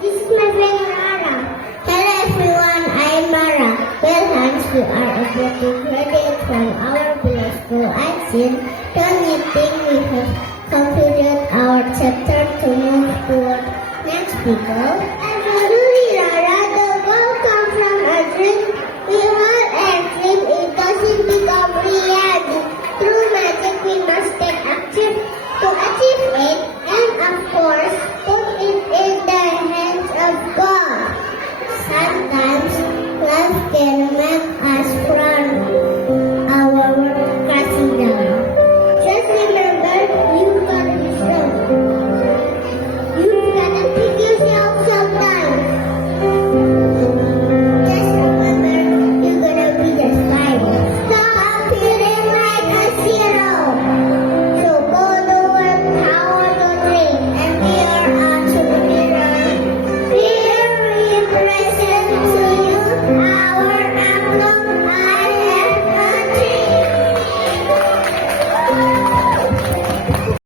This is my friend Rara. Hello everyone, I am Rara. Well, hands, we are about to graduate from our village school. I think, don't you think we have completed our chapter to move toward next people?